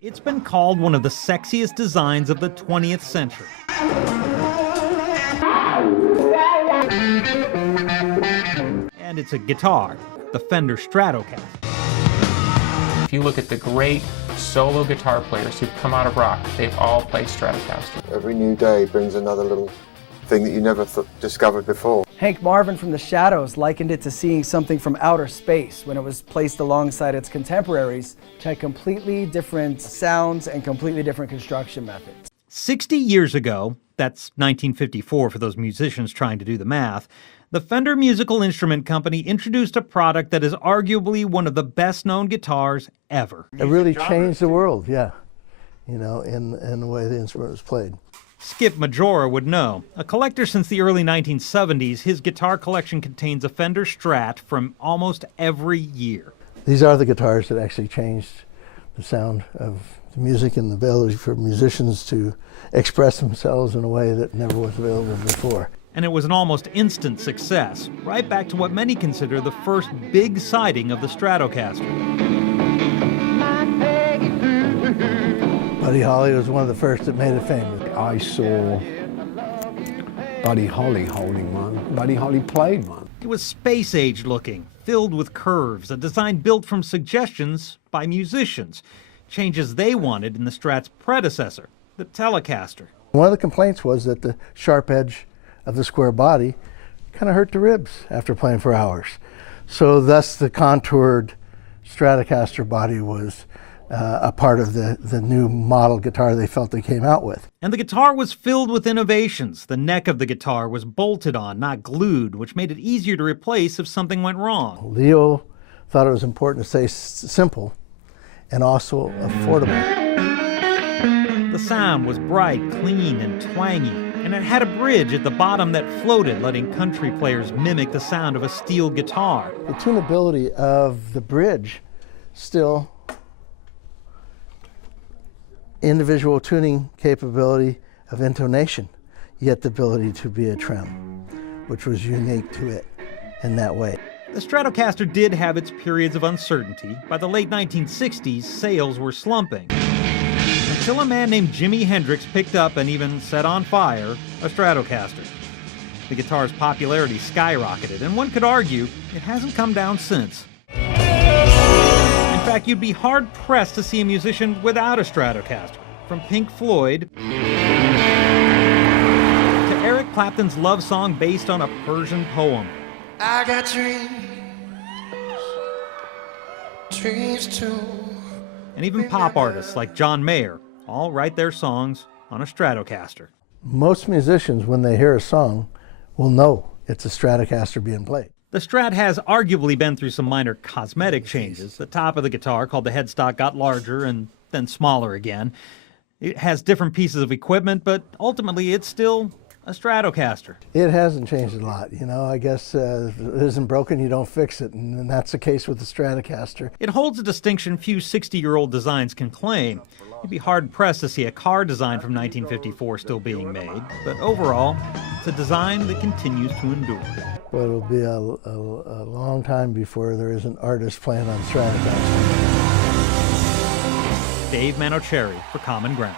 It's been called one of the sexiest designs of the 20th century. And it's a guitar, the Fender Stratocaster. If you look at the great solo guitar players who've come out of rock, they've all played Stratocaster. Every new day brings another little thing that you never discovered before. Hank Marvin from The Shadows likened it to seeing something from outer space when it was placed alongside its contemporaries, which had completely different sounds and completely different construction methods. 60 years ago, that's 1954 for those musicians trying to do the math, the Fender Musical Instrument Company introduced a product that is arguably one of the best-known guitars ever. It really changed the world, yeah, you know, in the way the instrument was played. Skip Majora would know. A collector since the early 1970s, his guitar collection contains a Fender Strat from almost every year. These are the guitars that actually changed the sound of the music and the ability for musicians to express themselves in a way that never was available before. And it was an almost instant success, right back to what many consider the first big sighting of the Stratocaster. Buddy Holly was one of the first that made it famous. I saw Buddy Holly holding one. Buddy Holly played one. It was space-age looking, filled with curves, a design built from suggestions by musicians, changes they wanted in the Strat's predecessor, the Telecaster. One of the complaints was that the sharp edge of the square body kind of hurt the ribs after playing for hours. So thus the contoured Stratocaster body was a part of the new model guitar they felt they came out with. And the guitar was filled with innovations. The neck of the guitar was bolted on, not glued, which made it easier to replace if something went wrong. Leo thought it was important to stay simple and also affordable. The sound was bright, clean, and twangy, and it had a bridge at the bottom that floated, letting country players mimic the sound of a steel guitar. The tunability of the bridge still individual tuning capability of intonation, yet the ability to be a trem, which was unique to it in that way. The Stratocaster did have its periods of uncertainty. By the late 1960s, sales were slumping, until a man named Jimi Hendrix picked up and even set on fire a Stratocaster. The guitar's popularity skyrocketed, and one could argue it hasn't come down since. In fact, you'd be hard-pressed to see a musician without a Stratocaster. From Pink Floyd to Eric Clapton's love song based on a Persian poem. I got dreams too. And even pop artists like John Mayer all write their songs on a Stratocaster. Most musicians, when they hear a song, will know it's a Stratocaster being played. The Strat has arguably been through some minor cosmetic changes. The top of the guitar, called the headstock, got larger and then smaller again. It has different pieces of equipment, but ultimately it's still a Stratocaster. It hasn't changed a lot, you know. I guess if it isn't broken, you don't fix it, and that's the case with the Stratocaster. It holds a distinction few 60-year-old designs can claim. You'd be hard-pressed to see a car design from 1954 still being made, but overall, it's a design that continues to endure. Well, it'll be a long time before there is an artist playing on Stratocaster. Dave Manoucheri for Common Ground.